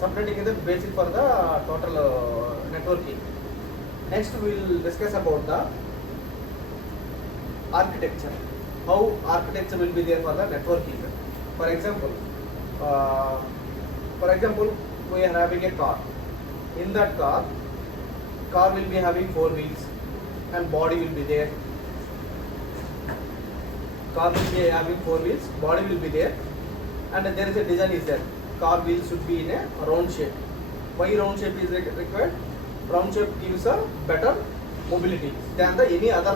Subnetting is the basic for the total networking. Next we will discuss about the architecture. How architecture will be there for the networking. For example, uh, we are having a car. In that car will be having 4 wheels and body will be there. Car will be having 4 wheels, body will be there, and there is a design is there. Car wheels should be in a round shape. Why round shape is required? Round shape gives a better mobility than the any other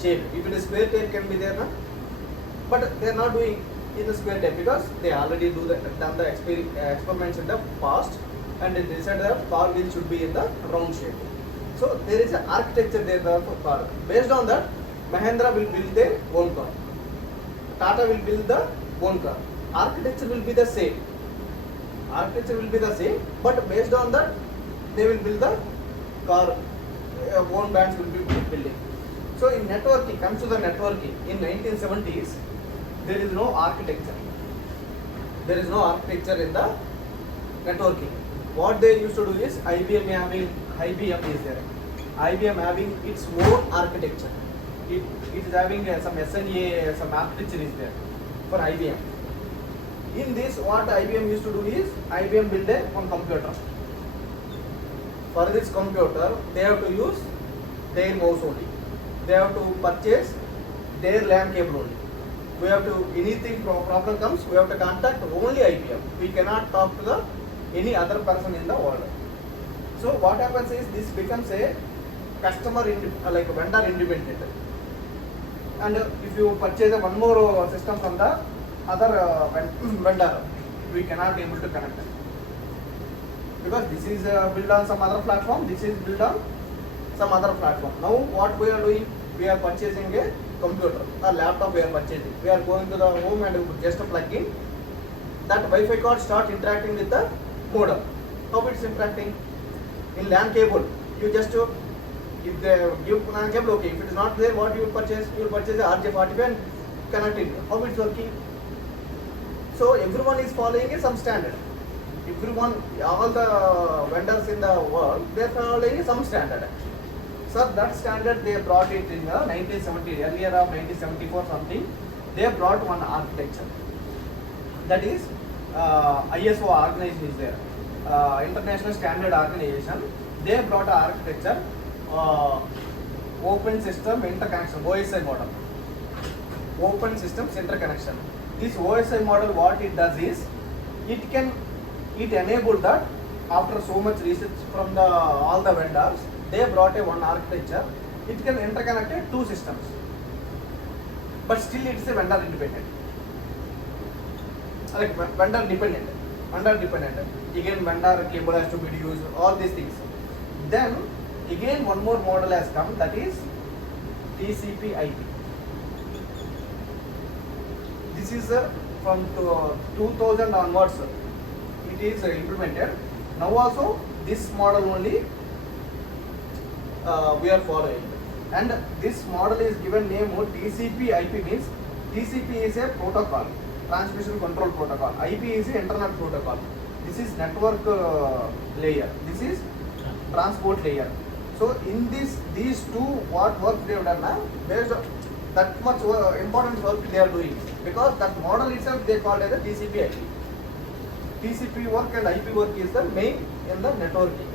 shape. If it is square shape can be there, na? But they are not doing in the square shape because they already done the experiments in the past, and they decided that car wheel should be in the round shape. So there is an architecture there for car. Based on that, Mahindra will build their own car. Tata will build the own car. Architecture will be the same. But based on that, they will build the car. Own brands will be building. So in networking, comes to the networking. In 1970s, there is no architecture. There is no architecture in the networking. What they used to do is IBM is there. IBM having its own architecture. It is having some SNA, some architecture is there for IBM. In this, what IBM used to do is IBM build one computer. For this computer, they have to use their mouse only. They have to purchase their LAN cable only. We have to, anything problem comes, we have to contact only IBM. We cannot talk to any other person in the world. So what happens is this becomes a customer like vendor independent. And if you purchase one more system from the other vendor, we cannot be able to connect it. Because this is built on some other platform, this is built on some other platform. Now what we are doing, we are purchasing a computer, a laptop we are purchasing. We are going to the home and just plug in. That Wi-Fi card start interacting with the modem. How it's interacting? In LAN cable, you just if they give LAN cable, okay. If it is not there, what you will purchase? You will purchase a RJ45 and connect it. How it's working? So everyone is following some standard. Everyone, all the vendors in the world, they are following some standard. So that standard they brought it in 1970, earlier of 1974 something. They brought one architecture. That is ISO organization is there. International Standard Organization. They brought an architecture, Open System Interconnection, OSI model. Open Systems Interconnection. This OSI model, what it does is, it enabled that after so much research from all the vendors, they brought a one architecture. It can interconnect two systems, but still it is a vendor independent. Like vendor dependent. Again, vendor cable has to be used. All these things. Then again, one more model has come. That is TCP/IP. This is from 2000 onwards. It is implemented. Now also this model only we are following, and this model is given name TCP/IP. Means TCP is a protocol, transmission control protocol. IP is an internet protocol. This is network layer. This is transport layer. So in these two, what work they have done now, based on that much important work they are doing, because that model itself they called as a TCP/IP. TCP work and IP work is the main in the networking.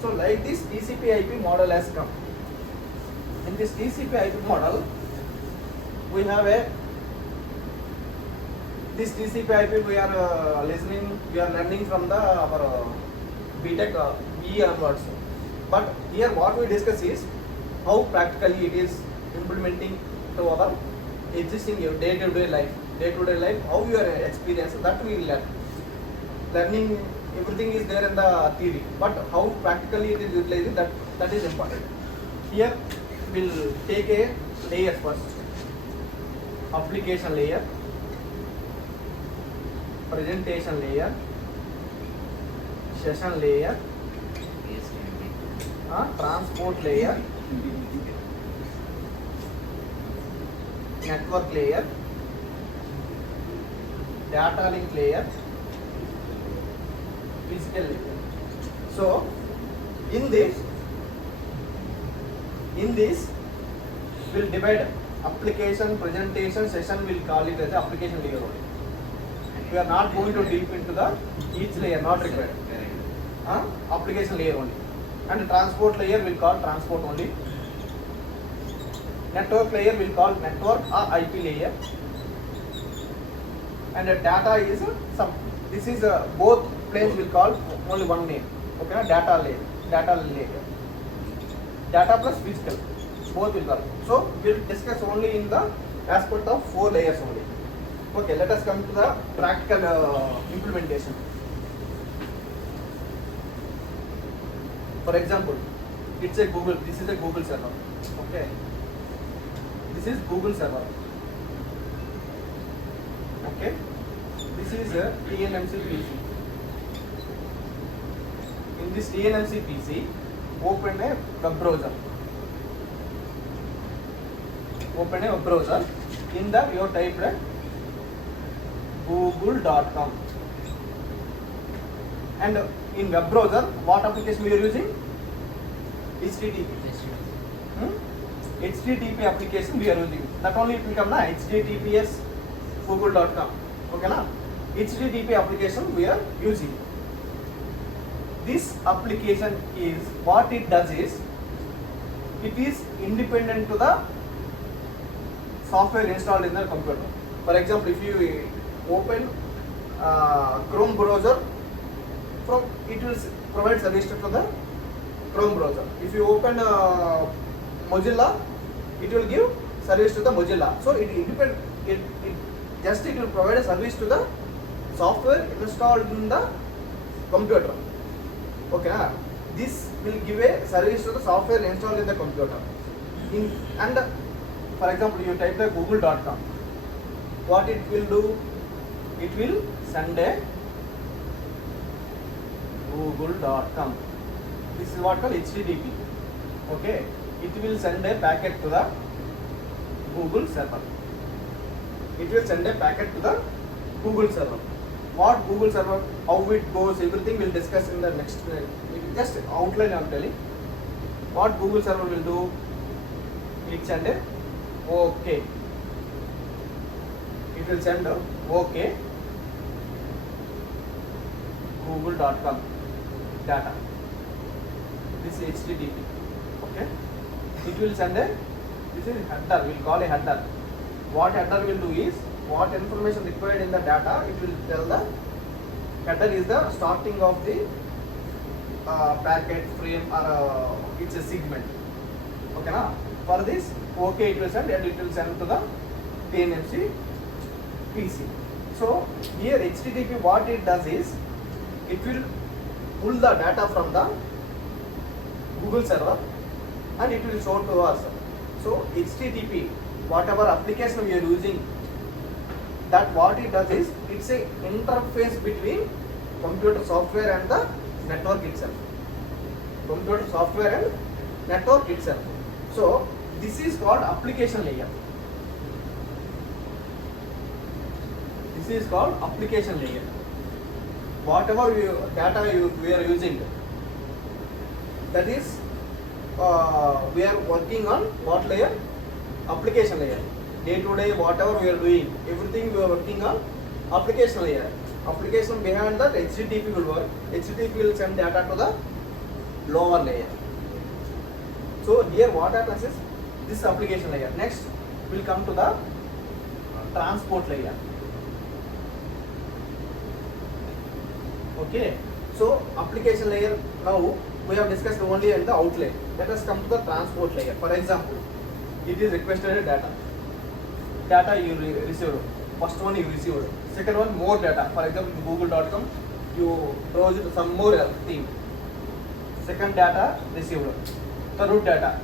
So like this TCP/IP model has come. In this TCP/IP model, we have this TCP/IP we are learning from the our BTech BE onwards. But here what we discuss is how practically it is implementing to our existing day-to-day life, how your experience, that we learn. Learning, everything is there in the theory, but how practically it is utilized, that is important. Here we'll take a layer first. Application layer, presentation layer, session layer, transport layer, network layer, data link layer, physical layer. So in this we'll divide application, presentation, session, we'll call it as application layer only. We are not going to deep into the each layer, not required. Application layer only. And transport layer will call transport only. Network layer will call network or IP layer. And the data is this is both planes will call only one name. Okay, data layer. Data plus physical, both will call. So we will discuss only in the aspect of 4 layers only. Okay, let us come to the practical implementation. For example, it's a Google. This is a Google server. Okay, this is Google server. Okay, this is a TNMC PC. In this TNMC PC, open a web browser. Open a web browser. In that you type google.com. And in web browser, what application we are using? HTTP. HTTP application we are using. Not only it will come na HTTPS google.com. Okay na? HTTP application we are using. This application is what it does is it is independent to the software installed in the computer. For example, if you open Chrome browser, from it will provide service to the Chrome browser. If you open Mozilla, it will give service to the Mozilla. So it will provide a service to the software installed in the computer. Okay, this will give a service to the software installed in the computer. And for example, you type the google.com. What it will do? It will send a google.com. This is what called HTTP. Okay, it will send a packet to the Google server. It will send a packet to the Google server. What Google server, how it goes, everything we'll discuss in the next. Just outline I am telling. What Google server will do? It send a OK. It will send a OK. Google.com data. This is HTTP. Okay. It will send a. This is header. We'll call a header. What header will do is what information required in the data. It will tell the header is the starting of the packet frame or it's a segment. Okay na? For this, OK it will send and it will send to the TNMC PC. So here HTTP what it does is it will pull the data from the Google server and it will show to us. So HTTP, whatever application we are using, that what it does is it's a interface between computer software and the network itself. Computer software and network itself. So this is called application layer. This is called application layer. Whatever data we are using, that is we are working on what layer? Application layer. Day to day whatever we are doing, everything we are working on application layer. Application behind that HTTP will work. HTTP will send data to the lower layer. So here what happens is this application layer. Next will come to the transport layer. Okay. So application layer, now we have discussed only in the outline. Let us come to the transport layer. For example, it is requested a data. Data you received. First one you received. Second one more data. For example, google.com you browsed some more thing. Second data received. Third data.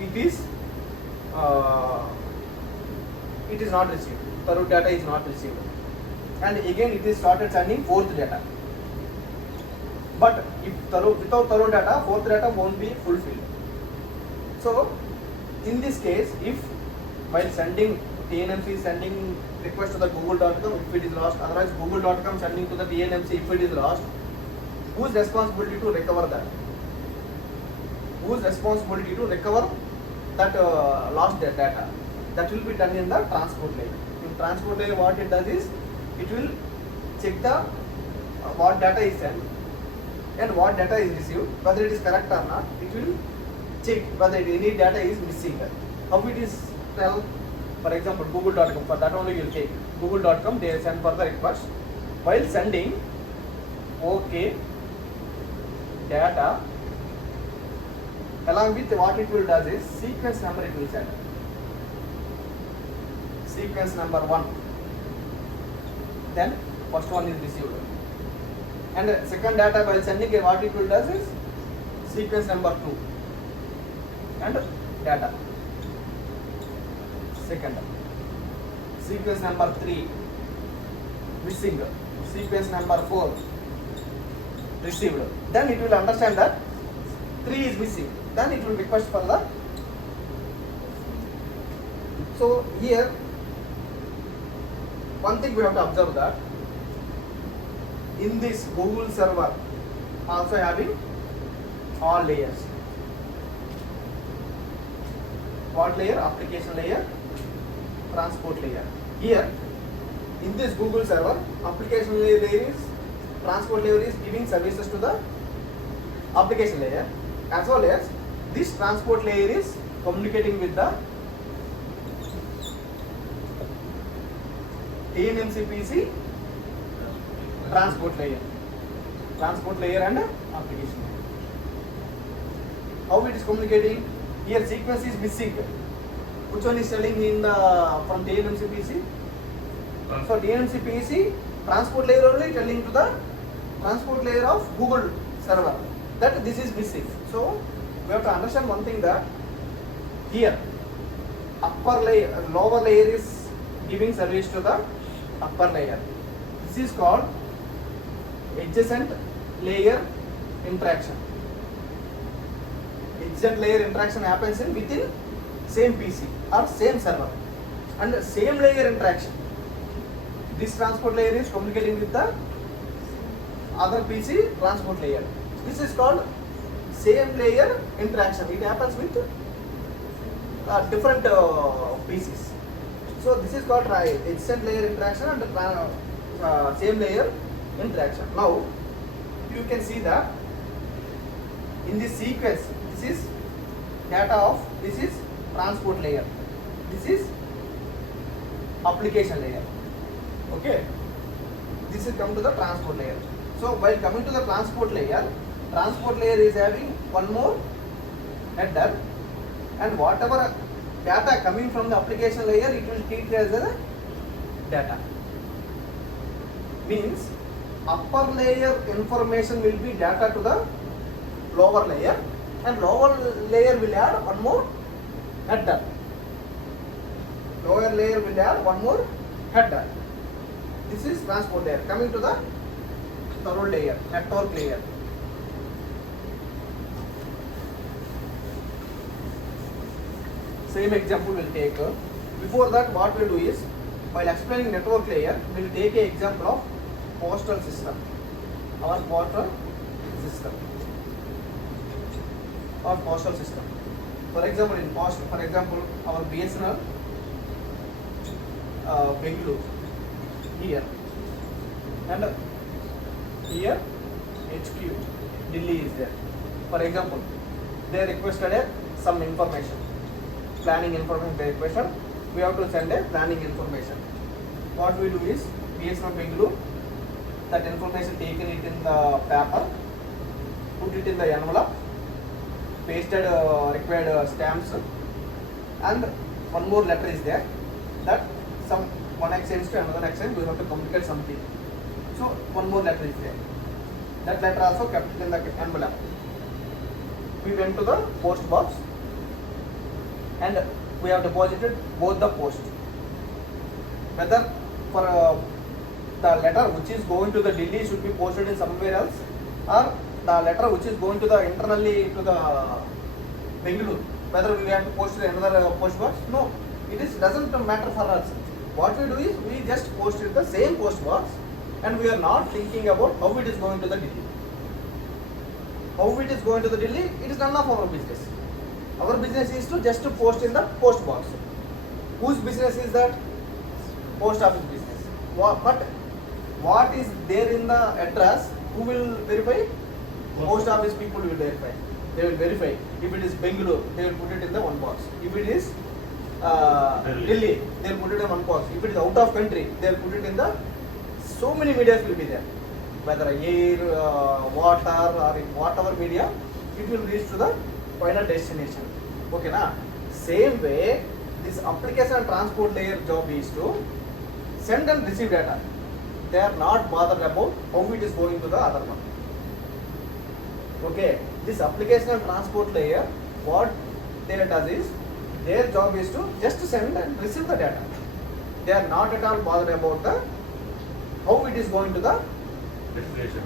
It is not received. Third data is not received. And again it is started sending fourth data. But if without third data, fourth data won't be fulfilled. So in this case, if while sending TNMC sending request to the google.com if it is lost. Otherwise, google.com sending to the DNMC if it is lost. Whose responsibility to recover that? Whose responsibility to recover that lost data? That will be done in the transport layer. In transport layer, what it does is, it will check the what data is sent and what data is received, whether it is correct or not. It will check whether any data is missing. How it is tell? For example, google.com, for that only you will take google.com, they send for the request. While sending, okay, data, along with what it will does is, sequence number it will send. Sequence number 1. Then first one is received. And second data while sending, what it will does is, sequence number 2 and data. Second. Sequence number 3 missing. Sequence number 4 received. Then it will understand that 3 is missing. Then it will request for the. So here one thing we have to observe that in this Google server also having all layers. What layer? Application layer, transport layer. Here in this Google server, application layer is, transport layer is giving services to the application layer, as well as this transport layer is communicating with the DNMC PC transport layer and application layer. How it is communicating? Here sequence is missing. Which one is telling in the from DNMC PC? So DNMC PC transport layer only telling to the transport layer of Google server that this is missing. So we have to understand one thing, that here upper layer, lower layer is giving service to the upper layer. This is called adjacent layer interaction. Adjacent layer interaction happens in within same PC or same server, and same layer interaction. This transport layer is communicating with the other PC transport layer. This is called same layer interaction. It happens with different PCs. So this is called adjacent layer interaction and same layer interaction. Now you can see that in this sequence, this is data of, this is transport layer, this is application layer. Okay, this is come to the transport layer. So while coming to the transport layer is having one more header, and whatever data coming from the application layer, it will treat as a data. Means upper layer information will be data to the lower layer, and lower layer will add one more header. Lower layer will add one more header. This is transport layer. Coming to the third layer, network layer. Same example we'll take. Before that, what we'll do is, while explaining network layer, we'll take an example of postal system. Our postal system. Or postal system. For example, in postal, for example, our BSNL Bengaluru here, and here HQ Delhi is there. For example, they requested some information, planning information they requested. We have to send a planning information. What we do is, BSNL Bengaluru, that information taken it in the paper, put it in the envelope, pasted required stamps, and one more letter is there, that some one exchange to another exchange we have to communicate something. So one more letter is there. That letter also kept in the envelope. We went to the post box and we have deposited both the post. Whether for the letter which is going to the Delhi should be posted in somewhere else, or the letter which is going to the internally to the Bengaluru, whether we have to post it in another post box. No, it is doesn't matter for us. What we do is we just post it the same post box, and we are not thinking about how it is going to the Delhi. How it is going to the Delhi, it is none of our business. Our business is to just to post in the post box. Whose business is that? Post office business. But what is there in the address? Who will verify? Post office people will verify. They will verify. If it is Bengaluru, they will put it in the one box. If it is Delhi, they will put it in one box. If it is out of country, they will put it in the. So many medias will be there. Whether air, water, or in whatever media, it will reach to the final destination. Okay, na? Same way, this application and transport layer job is to send and receive data. They are not bothered about how it is going to the other one. Okay, this application and transport layer, what they does is, their job is to just send and receive the data. They are not at all bothered about the how it is going to the destination.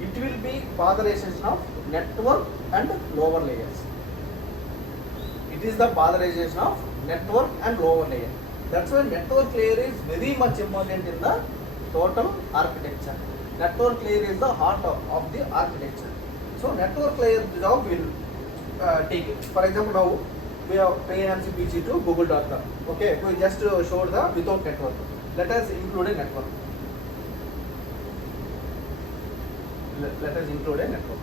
It will be botherization of network and lower layers. It is the botherization of network and lower layer. That's why network layer is very much important in the total architecture. Network layer is the heart of the architecture. So network layer job will take it. For example, now we have PNMC PC to google.com. Okay, we just showed the without network. Let us include a network. Let us include a network.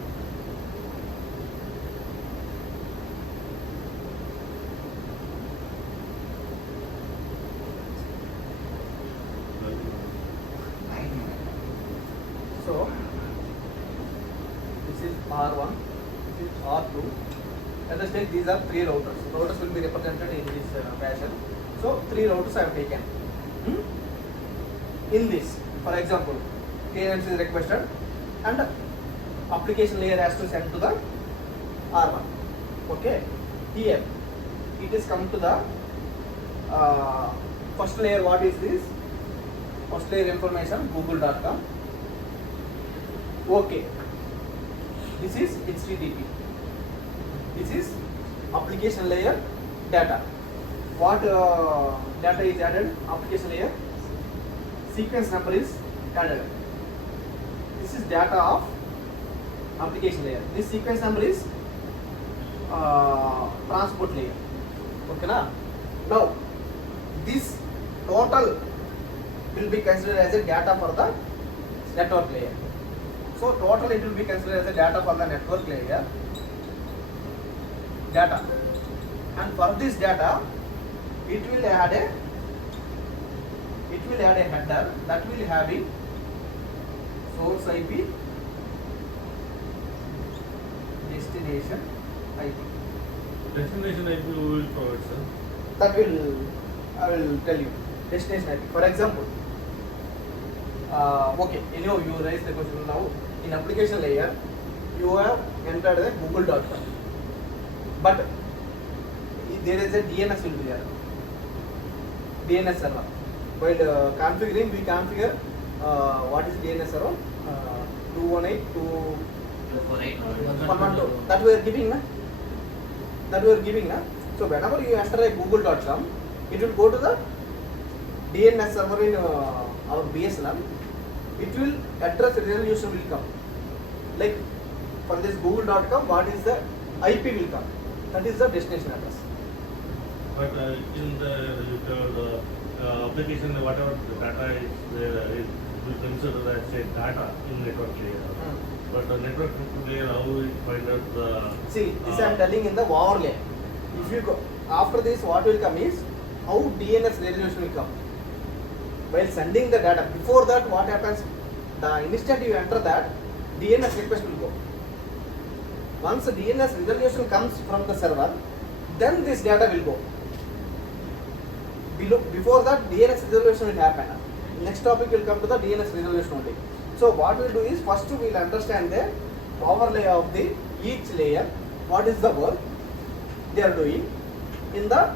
So this is R1, this is R2. Let us take these are three routers. Routers will be represented in this fashion. So three routers I have taken. In this, for example, KNMC is requested and application layer has to send to the R1. Okay, here it is come to the first layer. What is this? First layer information google.com. Okay, this is HTTP. This is application layer data. What data is added? Application layer sequence number is added. This is data of application layer. This sequence number is transport layer. Okay, na? Now this total will be considered as a data for the network layer. So total it will be considered as a data for the network layer data, and for this data it will add a header that will having source IP, destination IP. Destination IP we will provide, sir. That will I will tell you. Destination IP. For example, okay, anyhow you raise the question now. In application layer, you have entered the google.com, but there is a DNS will be there. DNS server. While configuring, we configure what is DNS server? 248.112. That we are giving, na? That we are giving, na? So whenever you enter a google.com, it will go to the DNS server in our BSNL. It will address resolution will come. Like for this google.com, what is the IP will come? That is the destination address. But in the application, whatever the data is there, it will consider as a data in network layer. But the network layer, how we find out the... See, this I am telling in the overlay. If you go, after this, what will come is how DNS resolution will come. While sending the data, before that, what happens? The instant you enter that, DNS request will go. Once the DNS resolution comes from the server, then this data will go. Before that, DNS resolution will happen. Next topic will come to the DNS resolution only. So what we'll do is, first we'll understand the overlay of the each layer. What is the work they are doing in the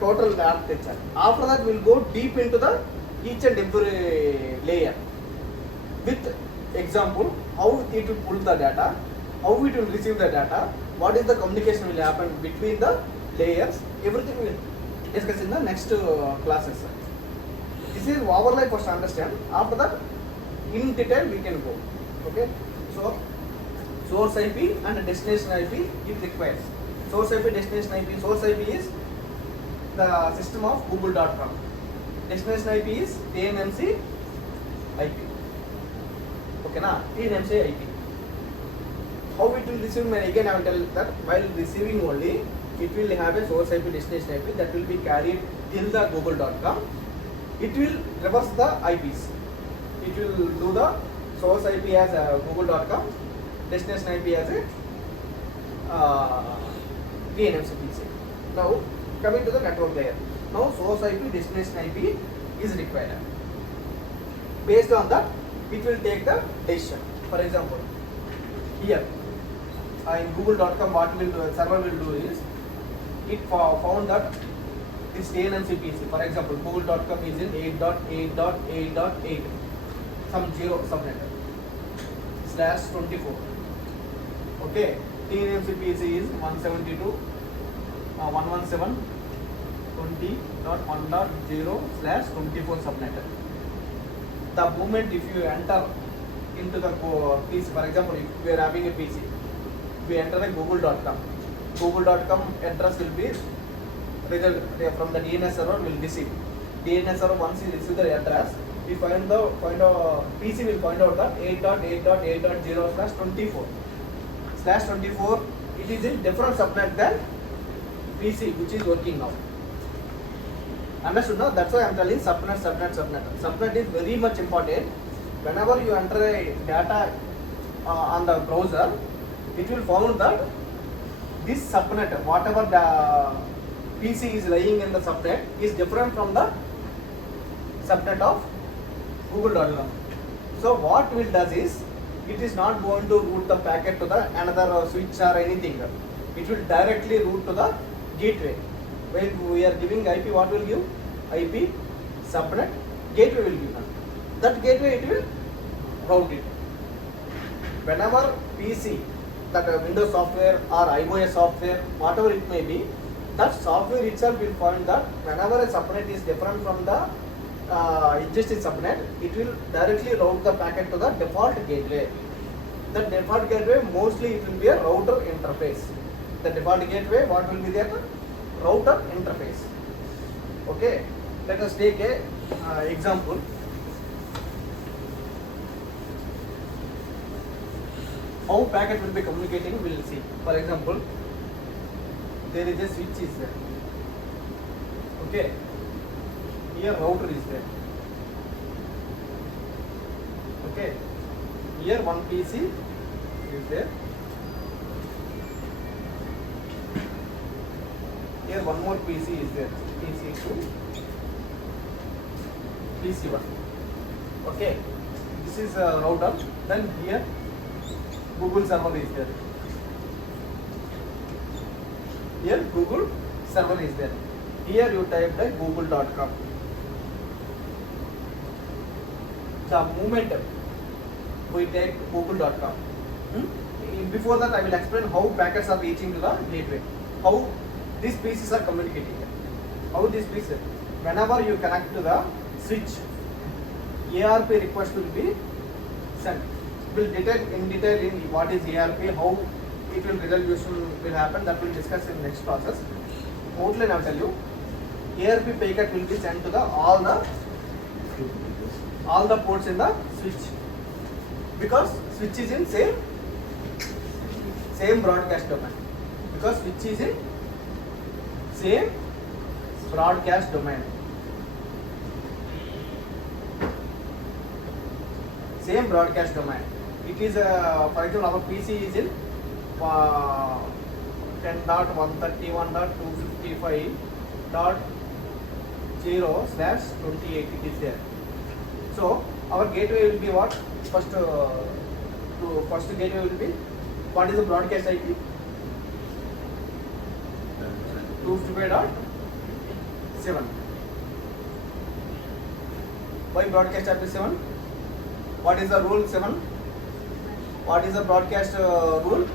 total architecture. After that, we'll go deep into the each and every layer with example how it will pull the data, how it will receive the data, what is the communication will happen between the layers. Everything will discuss in the next classes. This is overlay first understand. After that, in detail we can go. Okay. So source IP and destination IP it requires. Source IP, destination IP. Source IP is the system of google.com. Destination IP is TNMC IP. Okay na? TNMC IP. How it will receive? Again I will tell that while receiving only, it will have a source IP, destination IP that will be carried till the google.com. It will reverse the IPs. It will do the source IP as a google.com, destination IP as a TNMC PC. Now coming to the network layer. Now source IP, destination IP is required. Based on that, it will take the decision. For example, here in google.com, what will do, server will do is it found that this TNMC PC, for example, google.com is in 8.8.8.8, some 0 subnet /24. Okay, TNMC PC is 172.117.20.1.0/24 subnet. The moment if you enter into the PC, for example, if we are having a PC, we enter a google.com. Google.com address will be from the DNS server will receive. DNS server once you receive the address, we find PC will find out that 8.8.8.0/24. It is in different subnet than PC which is working now. Understood now? That's why I am telling subnet. Subnet is very much important. Whenever you enter a data on the browser, it will found that this subnet, whatever the PC is lying in the subnet, is different from the subnet of google.com. So what it does is, it is not going to route the packet to the another switch or anything. It will directly route to the gateway. When we are giving IP, what will give? IP, subnet, gateway will give. That gateway it will route it. Whenever PC, that Windows software or iOS software, whatever it may be, that software itself will find that whenever a subnet is different from the existing subnet, it will directly route the packet to the default gateway. The default gateway, mostly it will be a router interface. The default gateway, what will be there? Router interface. Okay, let us take a example. How packet will be communicating, we will see. For example, there is a switch is there. Okay, here router is there. Okay, here one PC is there. Here one more PC is there. PC2, PC1. Okay, this is a router. Then here Google server is there. Here Google server is there. Here you type the google.com. The moment we type google.com, before that I will explain how packets are reaching to the gateway. How these pieces are communicating. How these pieces, whenever you connect to the switch, ARP request will be sent. We'll detail in what is ARP, how it will resolution will happen. That will discuss in next process. Outline I will tell you. ARP packet will be sent to the all the ports in the switch, because switch is in same broadcast domain. Because switch is in same broadcast domain. Same broadcast domain. It is for example, our PC is in 10.131.255.0/28. It is there. So our gateway will be what? First gateway will be, what is the broadcast IP? 255.7. Why broadcast IP 7? What is the rule 7? What is the broadcast rule?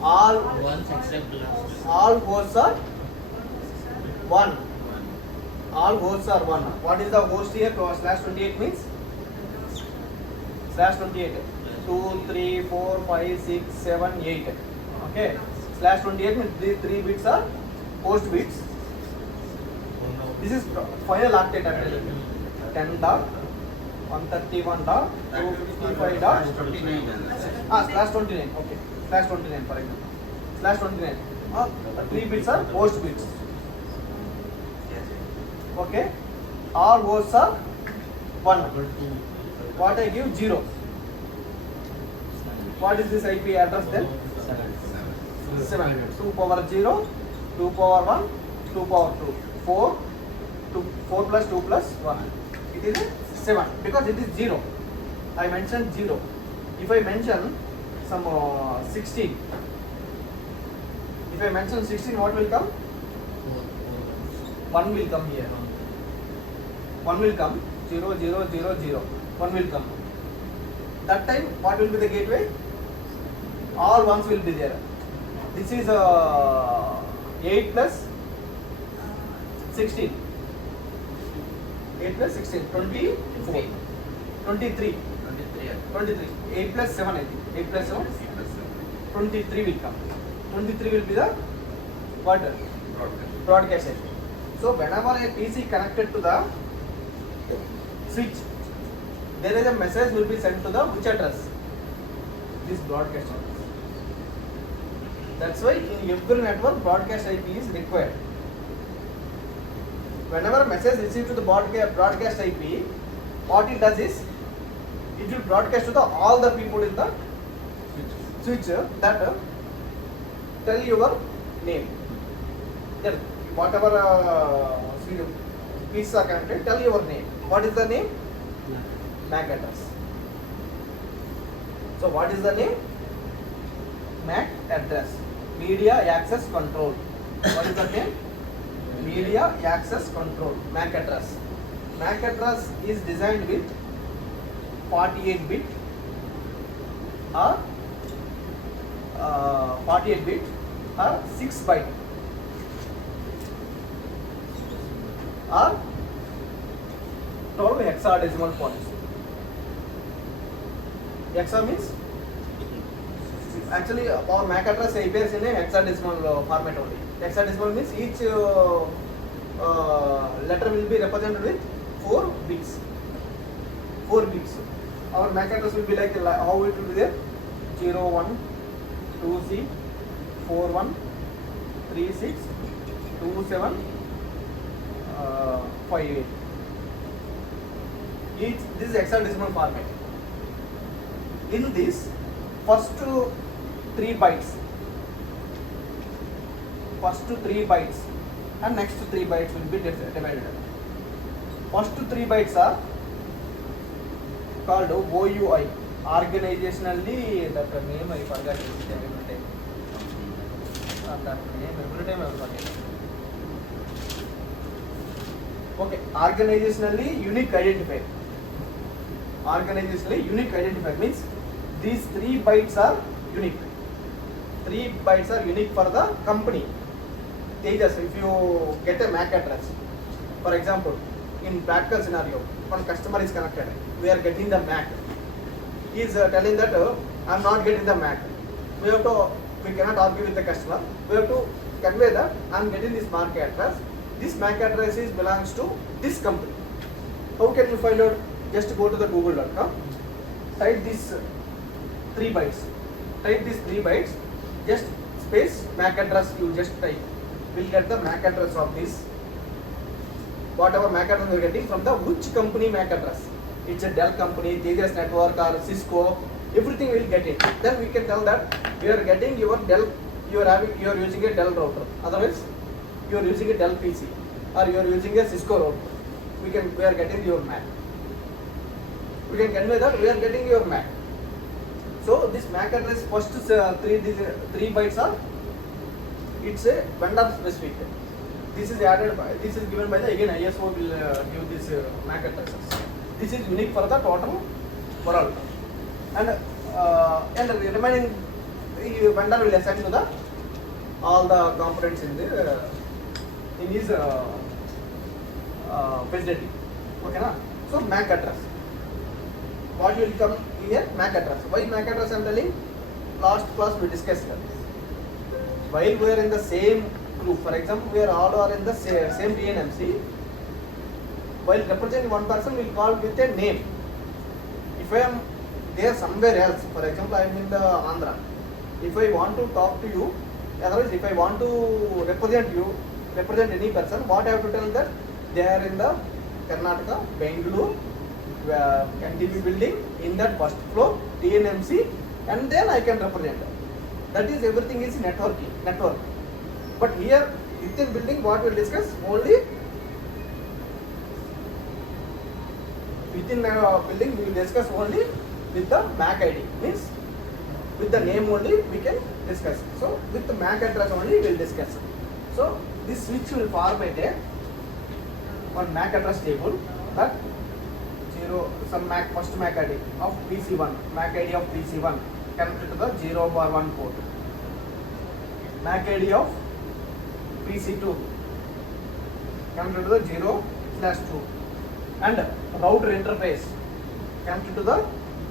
All hosts are 1. all hosts are 1. What is the host here? Slash 28 means slash 28. 2, 3, 4, 5, 6, 7, 8. Okay. Slash 28 means these 3 bits are host bits. This is final octet actually. 10 dot 131 dot 255 dot slash 29. Okay. Slash 29 for example. Slash 29. 3 bits are host bits. Okay. All hosts are 1. What I give 0. What is this IP address then? 7. 2 power 0, 2 power 1, 2 power 2. 4. 4 plus 2 plus 1. It is 7 because it is 0. I mentioned 0. If I mention some 16. If I mention 16, what will come? 1 will come here. 1 will come. 0, 0, 0, 0. 1 will come. That time, what will be the gateway? All ones will be there. This is 8 plus 16. 8 plus 16. 24. 23. 23. 8 plus 7, I think. 8 plus 7. 23 will come. 23 will be the what? Broadcast IP. So whenever a PC connected to the switch, there is a message will be sent to the which address? This broadcast address. That's why in every network broadcast IP is required. Whenever a message received to the broadcast IP, what it does is it will broadcast to all the people in the switch that tell your name. Then whatever pieces are connected, tell your name. What is the name? MAC address. So what is the name? MAC address. Media access control. What is the name? Media access control. MAC address. MAC address is designed with 48 bit or 48 bit or 6 byte or 12 hexadecimal points. Hexa means actually our MAC address appears in a hexadecimal format only. Hexadecimal means each letter will be represented with 4 bits. 4 bits. Our MAC address will be like how it will be there? 01, 2C, 41, 36, 27, 58. This is hexadecimal format. In this, first 3 bytes and next 3 bytes will be divided. First 3 bytes are called OUI. Organizationally, that name I forgot every time. That name every time I forget. Okay, organizationally unique identifier. Organizationally unique identifier means these 3 bytes are unique. 3 bytes are unique for the company. Tejas, if you get a MAC address, for example, in practical scenario, one customer is connected, we are getting the MAC. He is telling that I am not getting the MAC. We cannot argue with the customer. We have to convey that I am getting this MAC address. This MAC address belongs to this company. How can you find out? Just go to the google.com, type this 3 bytes. Type this 3 bytes, just space MAC address you just type. We'll get the MAC address of this. Whatever MAC address we are getting from the which company MAC address. It's a Dell company, Tejas Network or Cisco, everything we will get it. Then we can tell that we are getting your Dell, you are using a Dell router. Otherwise, you are using a Dell PC or you are using a Cisco router. We are getting your MAC. We can convey that we are getting your MAC. So this MAC address first 3 bytes are, it's a vendor specific. This is given by the, again ISO will give this MAC addresses. This is unique for the total world. And the remaining vendor will assign to the all the components in his facility. Okay, na? So MAC address. What will come here? MAC address. Why MAC address I am telling? Last class we discussed that. While we are in the same group, for example, we are all are in the same DNMC. While representing one person, we will call with a name. If I am there somewhere else, for example, I am in the Andhra. If I want to talk to you, otherwise, if I want to represent any person, what I have to tell that they are in the Karnataka, Bangalore, NTP building in that first floor, TNMC, and then I can represent. That is everything is network. But here within building, what we will discuss only within building we will discuss only with the MAC ID, means with the name only we can discuss. So with the MAC address only we will discuss. So this switch will format a one MAC address table that some MAC first MAC ID of PC1, MAC ID of PC1 connected to the 0/1 port, MAC ID of PC2 connected to the 0/2, and router interface connected to the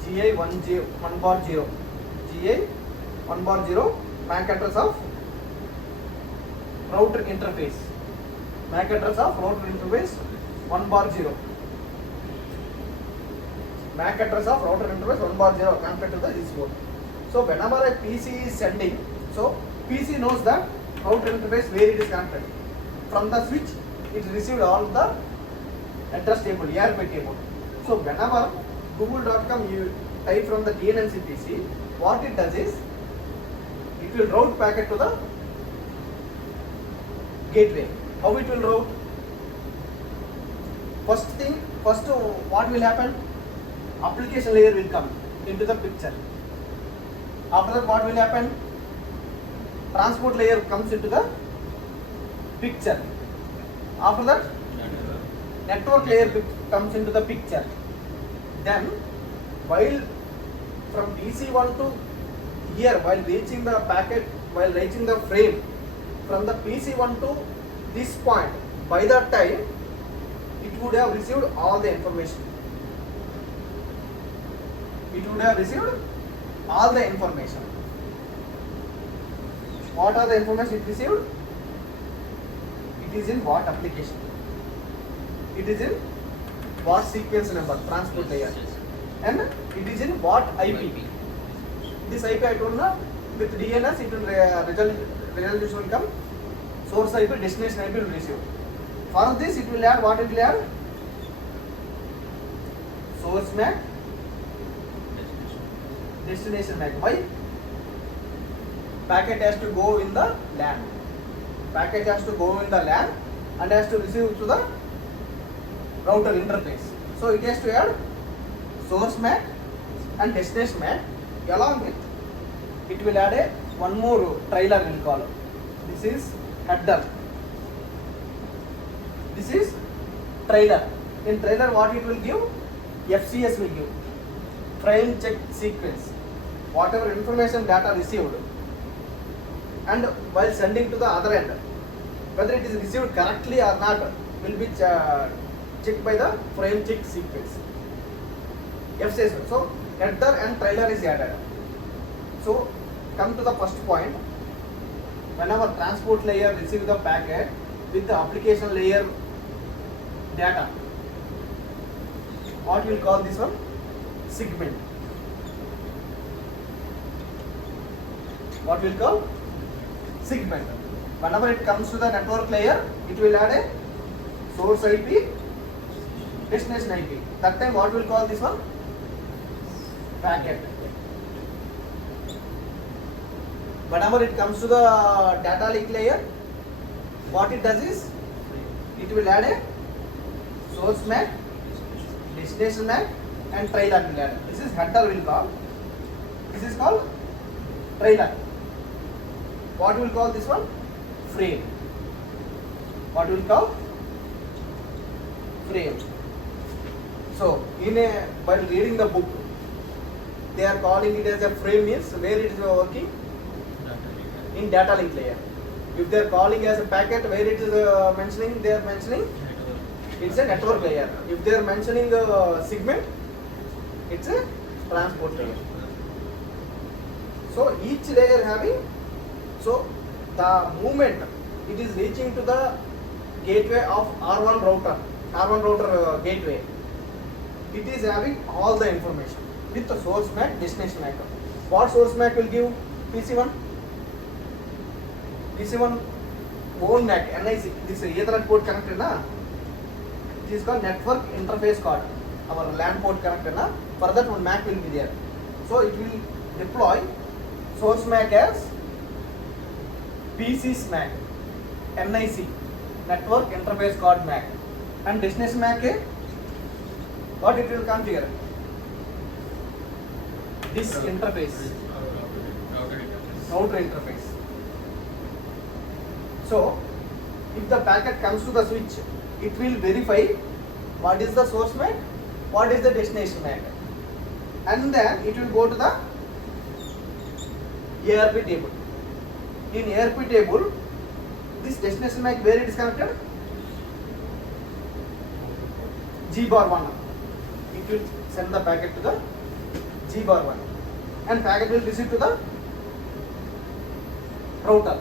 GI1/0, GI1/0 MAC address of router interface, MAC address of router interface 1/0. MAC address of router interface 1/0 connected to the this port. So whenever a PC is sending, so PC knows that router interface where it is connected. From the switch, it received all the address table, ARP table. So whenever google.com you type from the DNMC PC, what it does is, it will route packet to the gateway. How it will route? First what will happen? Application layer will come into the picture. After that, what will happen? Transport layer comes into the picture. After that, network layer comes into the picture. Then, while from PC1 to here, while reaching the packet, while reaching the frame, from the PC1 to this point, by that time, it would have received all the information. It would have received all the information. What are the information it received? It is in what application? It is in what sequence number, transport layer, and it is in what IP. This IP I told you, with DNS it will resolution will come. Source IP, destination IP will receive. For this it will add what it will add? Source MAC, destination MAC. Why? Packet has to go in the LAN. Packet has to go in the LAN and has to receive to the router interface. So it has to add source MAC and destination MAC. Along with it will add one more trailer will call. This is header. This is trailer. In trailer what it will give? FCS will give. Frame check sequence. Whatever information data received, and while sending to the other end, whether it is received correctly or not will be checked by the frame check sequence. FCS. So header and trailer is added. So come to the first point. Whenever transport layer receives the packet with the application layer data, what we will call this one? Segment. What we will call? Segment. Whenever it comes to the network layer, it will add a source IP, destination IP. That time what we will call this one? Packet. Whenever it comes to the data link layer, what it does is, it will add a source MAC, destination MAC, and trailer will add. This is header will call. This is called trailer. What will call this one? Frame. What will call? Frame. So while reading the book, they are calling it as a frame, means where it is working? In data link layer. If they are calling as a packet, where it is mentioning, they are mentioning It's a network layer. If they are mentioning segment, it's a transport layer. So each layer having, so the movement it is reaching to the gateway of R1 router gateway. It is having all the information with the source MAC, destination MAC. What source MAC will give? PC1. PC1 own MAC, NIC. This Ethernet port connected na. It is called network interface card. Our LAN port connected na. For that one MAC will be there. So it will deploy source MAC as PC MAC, NIC, network interface card MAC, and destination MAC is what it will configure. This interface, router interface. So, if the packet comes to the switch, it will verify what is the source MAC, what is the destination MAC, and then it will go to the ARP table. In ARP table, this destination MAC where it is connected? G bar 1. It will send the packet to the G bar 1, and packet will receive to the router.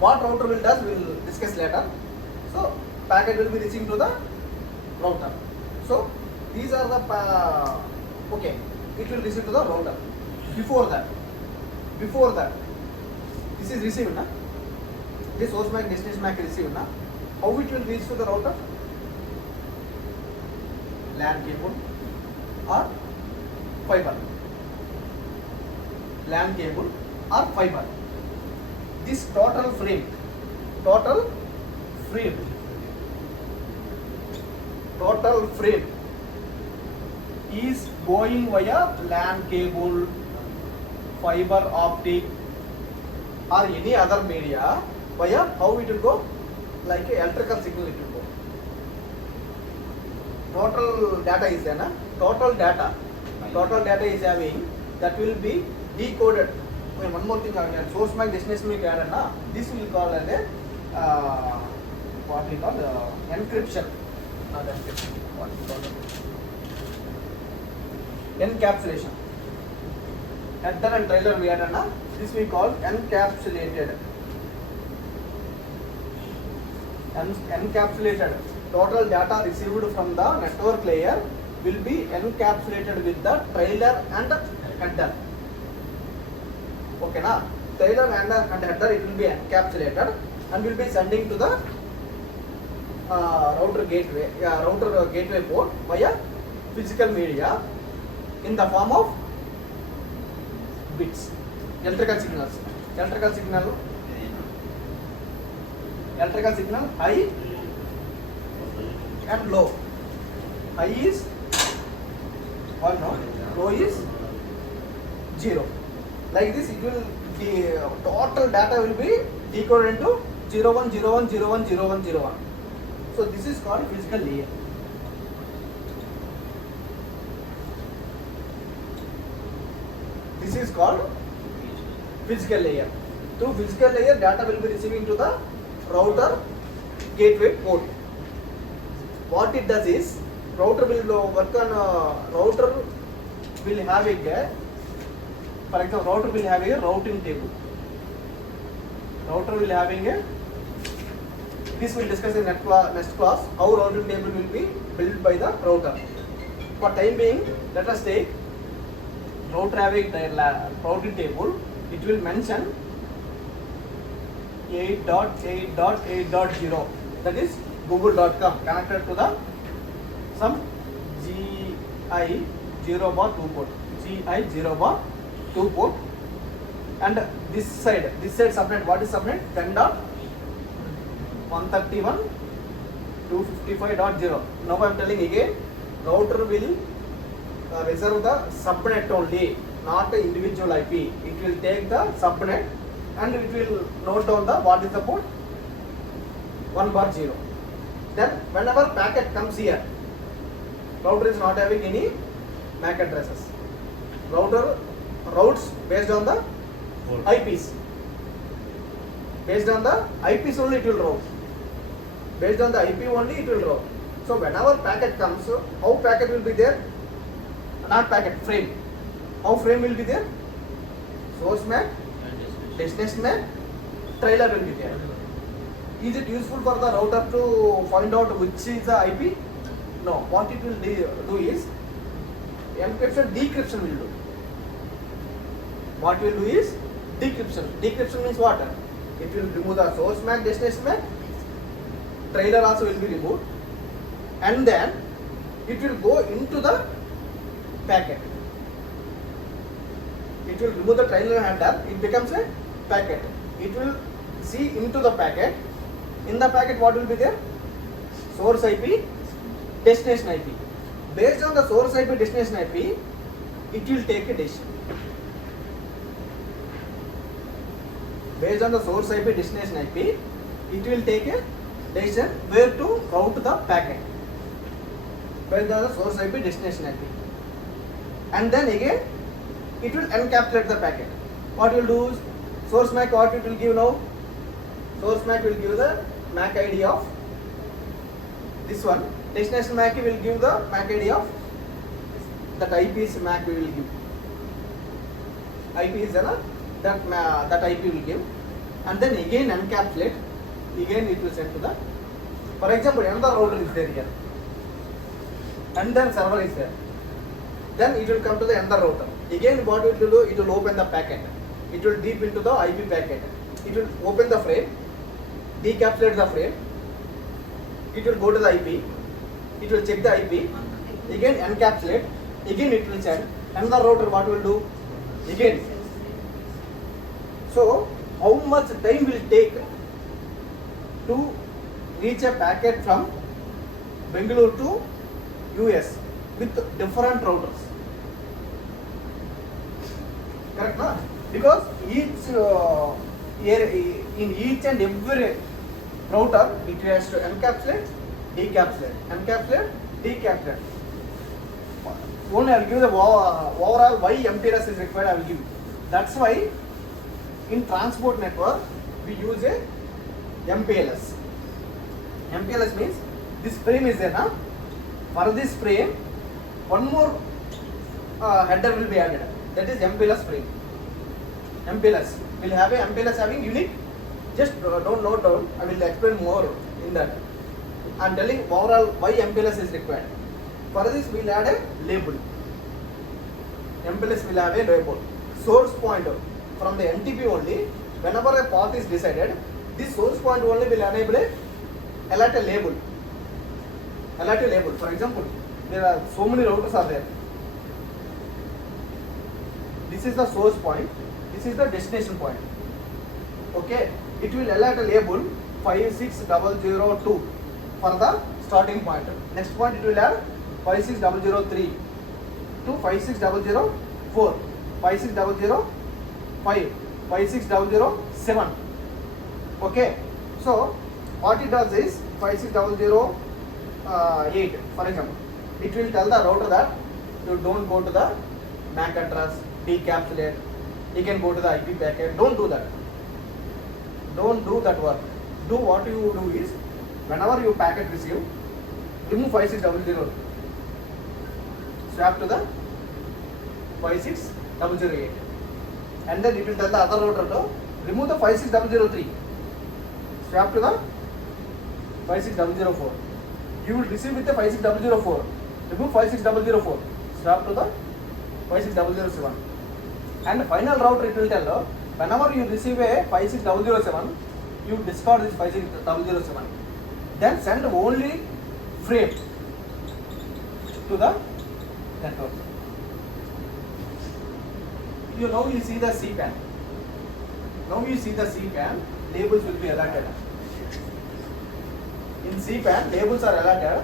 What router will does we will discuss later. So packet will be reaching to the router. So these are the okay. It will receive to the router. Before that, this is received na. This source MAC, destination MAC received na. How it will reach to the router? LAN cable or fiber. LAN cable or fiber. This total frame is going via LAN cable, fiber optic or any other media via how it will go? Like a electrical signal it will go. Total data is there na? Total data is having, that will be decoded. One more thing, source MAC, destination MAC added na. This will call as a what we call encryption. Not encryption. What we call encapsulation. Header and trailer we added na. This we call encapsulated. Encapsulated. Total data received from the network layer will be encapsulated with the trailer and header. Okay na? Trailer and header it will be encapsulated and will be sending to the router gateway port via physical media in the form of bits. Electrical signal high and low. High is 1, no? Low is 0. Like this, it will be total data will be decoded into 01, 01, 01, 01, 01. So this is called physical layer. This is called physical layer. Through physical layer, data will be receiving to the router gateway port. What it does is, router will work on router will have a, for example, router will have a routing table. Router will having a, this will discuss in next class how routing table will be built by the router. For time being, let us take router having the routing table. It will mention 8.8.8.0, that is google.com connected to the some GI 0 bar 2 port, GI 0 bar 2 port, and this side subnet, what is subnet? 10.131.255.0. Now I am telling again, router will reserve the subnet only, not the individual IP. It will take the subnet and it will note down the what is the port 1/0. Then whenever packet comes here, router is not having any MAC addresses. Router routes based on the IPs. Based on the IPs only it will route. Based on the IP only it will route. So So whenever packet comes, how packet will be there? Not packet, frame. How frame will be there? Source MAC, destination MAC, trailer will be there. Is it useful for the router to find out which is the IP? No. What it will do is encryption, decryption will do. What will do is decryption. Decryption means what? It will remove the source MAC, destination MAC, trailer also will be removed, and then it will go into the packet. It will remove the trailer handler, it becomes a packet. It will see into the packet. In the packet what will be there? Source IP, destination IP. Based on the source IP, destination IP, it will take a decision. Based on the source IP, destination IP, it will take a decision where to route the packet. Based on the source IP, destination IP. And then again, it will encapsulate the packet. What will do? Source MAC, what it will give now? Source MAC will give the MAC ID of this one. Destination MAC will give the MAC ID of that IP's MAC we will give. IP is that IP will give, and then again encapsulate. Again it will send to the. For example, another router is there here, and then server is there. Then it will come to the another router. Again, what it will do? It will open the packet. It will deep into the IP packet. It will open the frame, decapsulate the frame. It will go to the IP. It will check the IP. Again encapsulate. Again it will send. Another router what will do? Again. So how much time will take to reach a packet from Bengaluru to US with different routers? Correct, na? Because in each and every router it has to encapsulate, decapsulate, encapsulate, decapsulate. Only I will give the overall why MPLS is required, I will give. That's why in transport network we use a MPLS. MPLS means this frame is there now. For this frame, one more header will be added. That is MPLS frame. MPLS will have a MPLS having unique. Just don't note down. I will explain more in that. I am telling overall why MPLS is required. For this we will add a label. MPLS will have a label. Source point from the NTP only. Whenever a path is decided, this source point only will enable a alert a label. Alert a label. For example, there are so many routers are there. This is the source point. This is the destination point. Okay. It will alert a label 56002 for the starting point. Next point it will add 56003 to 56004, 56005, 56007. Okay. So what it does is 56008, for example, it will tell the router that you don't go to the MAC address, decapsulate, you can go to the IP packet. Don't do that. Don't do that work. Do what you do is, whenever you packet receive, remove 56000, swap to the 56008, and then it will tell the other router to remove the 56003, swap to the 56004. You will receive with the 56004, remove 56004, swap to the 56007. And the final router it will tell, whenever you receive a 56007, you discard this 56007. Then send only frame to the network. Now you see the CPAN. Now you see the CPAN, labels will be alerted. In CPAN, labels are alerted.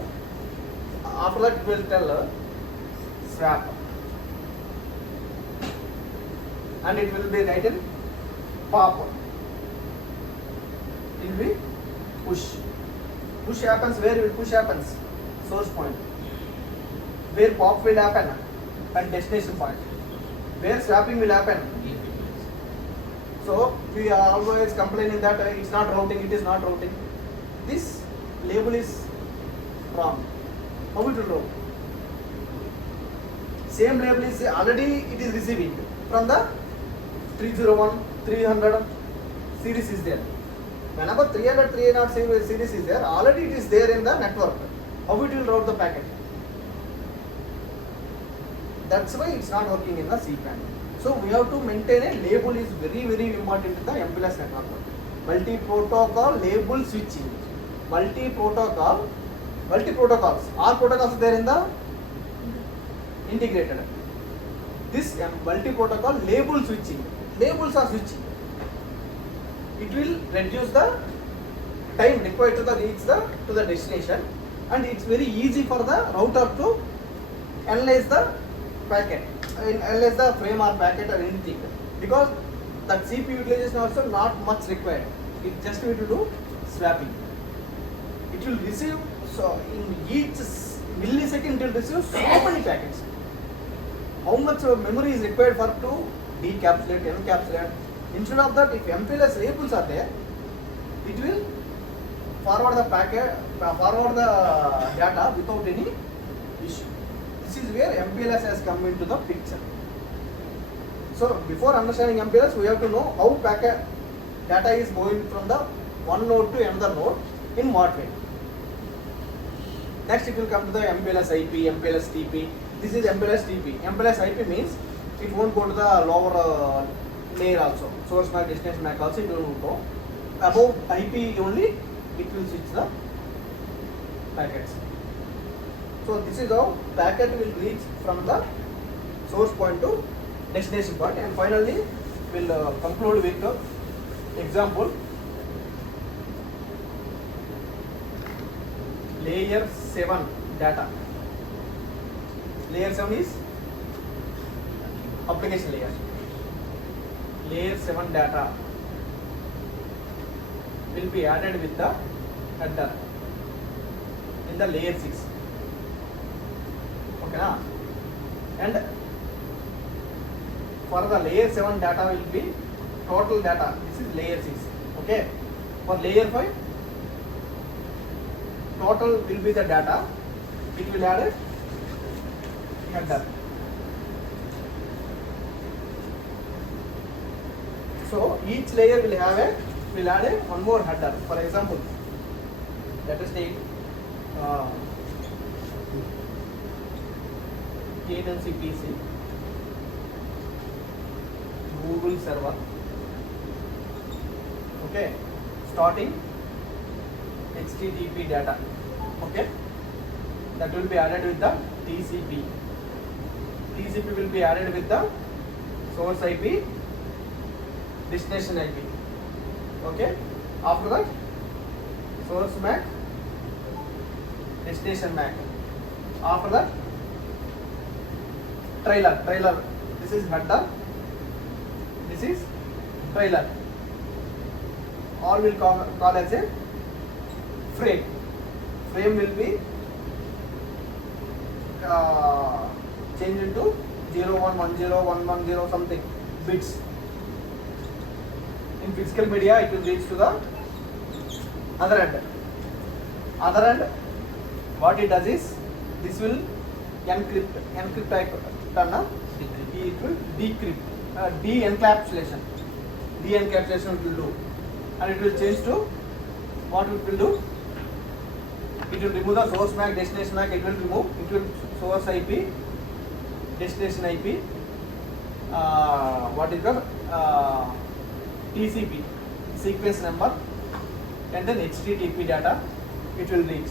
After that it will tell swap. And it will be written pop. It will be push. Push happens where will push happens? Source point. Where pop will happen? At destination point. Where swapping will happen? So we are always complaining that it's not routing, it is not routing. This label is wrong. How it will route? Same label is already it is receiving from the 301, 300 series is there. Whenever 300, 300 series is there, already it is there in the network. How it will route the packet? That's why it's not working in the CPAN. So we have to maintain a label is very, very important in the MPLS network. Multi-protocol label switching. Multi-protocols. All protocols are there in the integrated. This multi-protocol label switching. Labels are switching. It will reduce the time required to reach to the destination, and it's very easy for the router to analyze the packet, analyze the frame or packet or anything, because that CPU utilization also not much required. It just will do swapping. It will receive, so in each millisecond it will receive so many packets. How much memory is required for to decapsulate, encapsulate? Instead of that, if MPLS labels are there, it will forward the packet, forward the data without any issue. This is where MPLS has come into the picture. So before understanding MPLS, we have to know how packet data is going from the one node to another node in what way. Next, it will come to the MPLS IP, MPLS TP. This is MPLS TP. MPLS IP means it won't go to the lower layer also. Source MAC, destination MAC also it will go. Above IP only, it will switch the packets. So this is how packet will reach from the source point to destination point, and finally we'll conclude with the example. Layer 7 data. Layer 7 is application layer. Layer 7 data will be added with the header in the layer 6. Okay, na? And for the layer 7 data will be total data. This is layer 6. Okay. For layer 5, total will be the data. It will add a header. So each layer will add a one more header. For example, let us take Cadence PC, Google server. Okay, starting HTTP data. Okay, that will be added with the TCP. TCP will be added with the source IP, destination IP. Okay, after that source MAC, destination MAC. After that trailer. This is header. This is trailer. All will call as a frame. Frame will be changed into 0110, 110 something bits. In physical media, it will reach to the other end. Other end, what it does is, this will encrypt type turn, it will decrypt, de-encapsulation. De-encapsulation it will do, and it will change to what it will do. It will remove the source MAC, destination MAC. It will remove. It will source IP, destination IP. What is the TCP, sequence number, and then HTTP data. It will reach.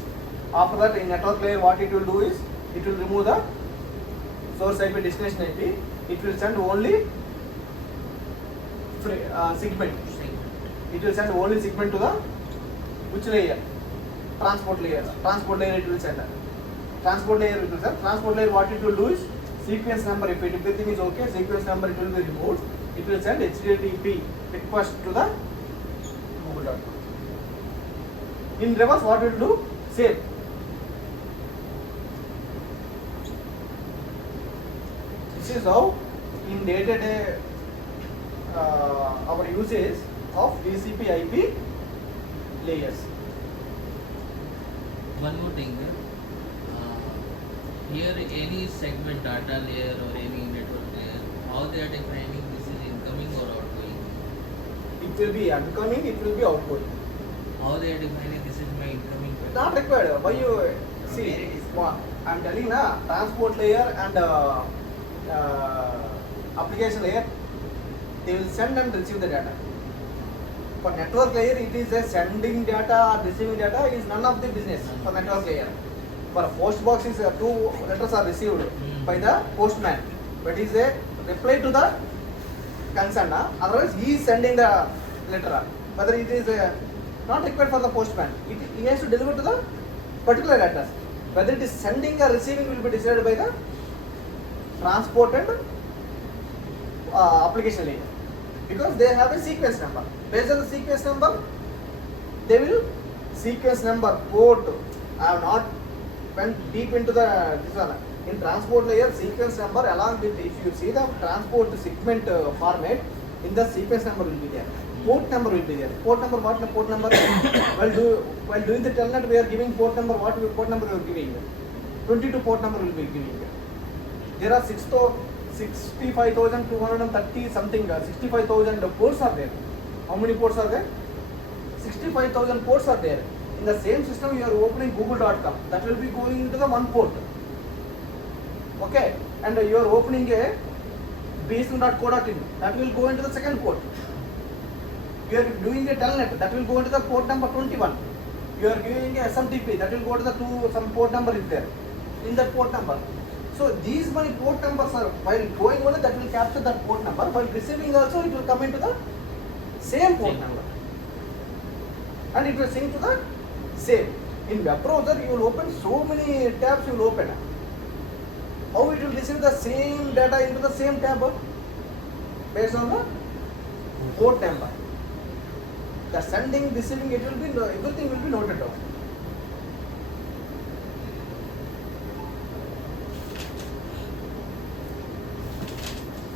After that, in network layer, what it will do is, it will remove the source IP, destination IP. It will send only segment. It will send only segment to the which layer? Transport layer. Transport layer it will send. Transport layer it will send. Transport layer what it will do is, sequence number, if everything is okay, sequence number it will be removed. It will send HTTP request to the Google.com. In reverse, what it will do? Save. This is how in day-to-day our usage of TCP IP layers. One more thing, Here, any segment, data layer or any network layer, how they are defining this is incoming or outgoing? It will be incoming, it will be outgoing. How they are defining this is my incoming packet? Not required. Why you see? Where it is? I'm telling na transport layer and application layer, they will send and receive the data. For network layer, it is a sending data or receiving data is none of the business for network layer. For a post box is two letters are received by the postman, but is a reply to the concern. Otherwise, he is sending the letter. Whether it is not required for the postman, he has to deliver to the particular address. Whether it is sending or receiving will be decided by the transport and application layer, because they have a sequence number. Based on the sequence number, they will sequence number port. I have not went deep into the this one. In transport layer, sequence number along with, if you see the transport segment format, in the sequence number will be there. Port number will be there. Port number, what the port number? while doing the telnet, we are giving port number. What port number we are giving? 22 port number will be giving. There are 65,230 something. 65,000 ports are there. How many ports are there? 65,000 ports are there. In the same system, you are opening google.com. That will be going into the one port. Okay, and you are opening a bsn.co.in. That will go into the second port. You are doing a telnet. That will go into the port number 21. You are giving a SMTP. That will go to the some port number is there in that port number. So these many port numbers are, while going on, that will capture that port number. While receiving also, it will come into the same port number, and it will sync to the same. In web browser, you will open so many tabs. You will open. How it will receive the same data into the same tab based on the port number. The sending, receiving, it will be everything will be noted down.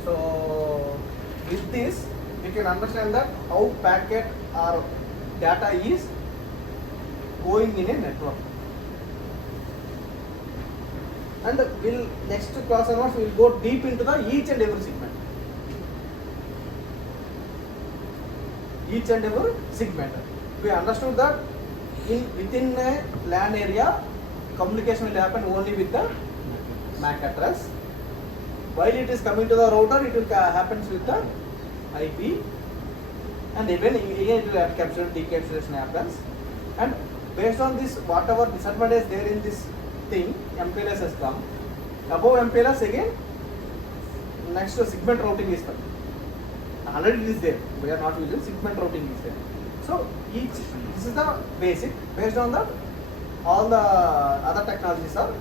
So with this, we can understand that how packet or data is going in a network. And we'll next class onwards we will go deep into the each and every segment. Each and every segment. We understood that within a LAN area, communication will happen only with the MAC address. While it is coming to the router, it will happens with the IP, and even it will have capture decapsulation happens. And based on this, whatever disadvantage there in this thing, MPLS has come. Above MPLS again, next to segment routing is coming. Already it is there. We are not using segment routing is there. So this is the basic. Based on that, all the other technologies are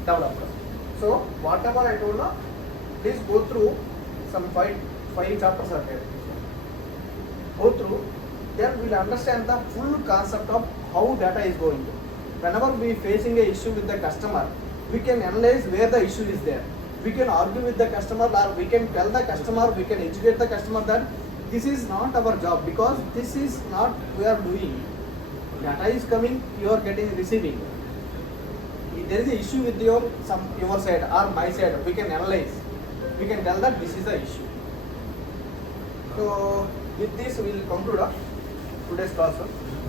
developed. So whatever I told now, please go through some five chapters are there. Go through, then we will understand the full concept of how data is going. Whenever we are facing an issue with the customer, we can analyze where the issue is there. We can argue with the customer, or we can tell the customer, we can educate the customer that this is not our job, because this is not we are doing. Data is coming, you are getting receiving. If there is an issue with your side or my side, we can analyze. We can tell that this is the issue. So with this we will conclude today's class.